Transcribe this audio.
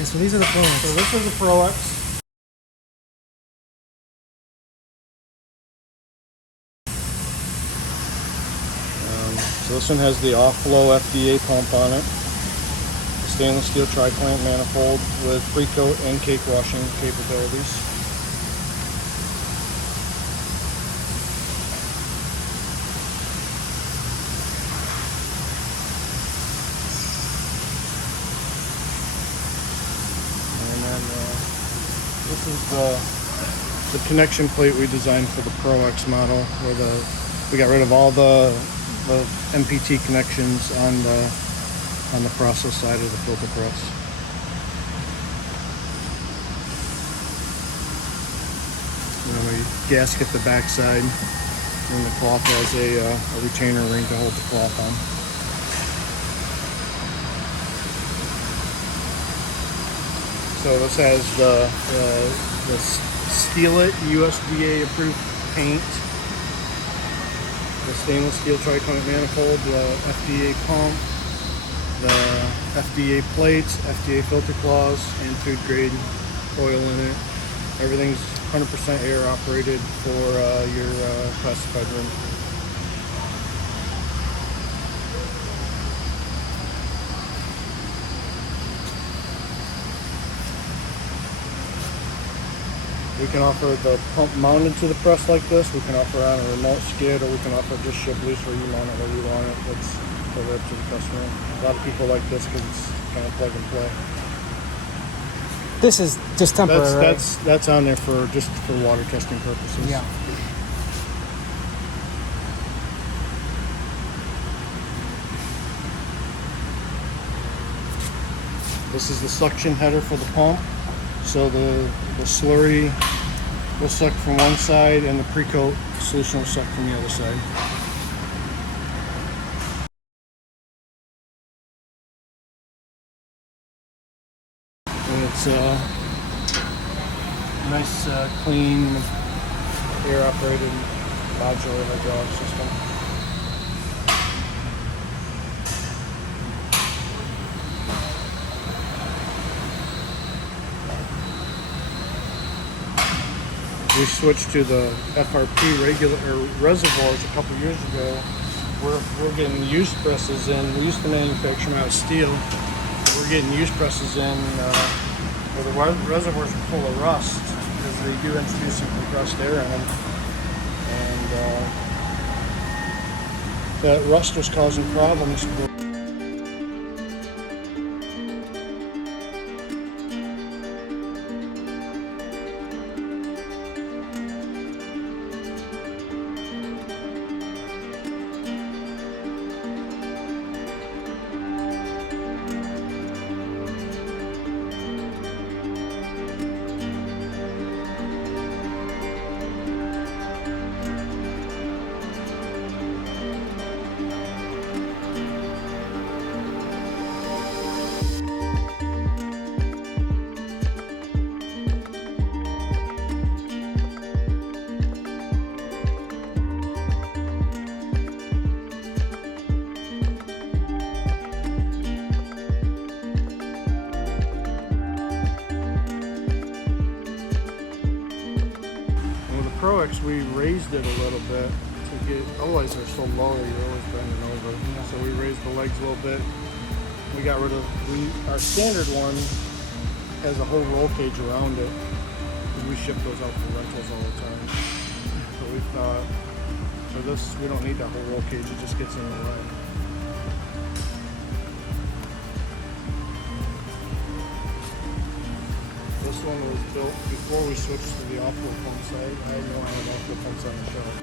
Okay, so these are the So Pro-X. this is the Pro-X. So this one has the off-flow FDA pump on it. The stainless steel tri-clamp manifold with pre-coat and cake washing capabilities. And then this is the connection plate we designed for the Pro-X model, where we got rid of all the MPT connections on the process side of the filter press. And then we gasket the back side, and the cloth has a retainer ring to hold the cloth on. So this has the Steelite USDA approved paint, the stainless steel tri-clamp manifold, the FDA pump, the FDA plates, FDA filter cloths, and food grade oil in it. Everything's 100% air operated for your classified room. We can offer the pump mounted to the press like this. We can offer on a remote skid, or we can offer just ship loose where you mount it where you want it. That's totally up to the customer. A lot of people like this because it's kind of plug and play. This is just temporary, right? That's on there for just for water testing purposes. Yeah. This is the suction header for the pump. So the slurry will suck from one side, and the pre-coat solution will suck from the other side. And it's a nice, clean, air-operated modular hydraulic system. We switched to the FRP regular reservoirs a couple years ago. We're getting used presses in. We used to manufacture them out of steel. We're getting used presses in where the reservoirs are full of rust, because they do introduce some compressed air in them. And that rust was causing problems. Pro-X, we raised it a little bit to get, otherwise they're so low you're always bending over. So we raised the legs a little bit. We got rid of, our standard one has a whole roll cage around it, because we ship those out for rentals all the time. So we thought, for this, we don't need that whole roll cage, it just gets in the way. This one was built before we switched to the off-road pump side. I had no off-road pumps on the shelf.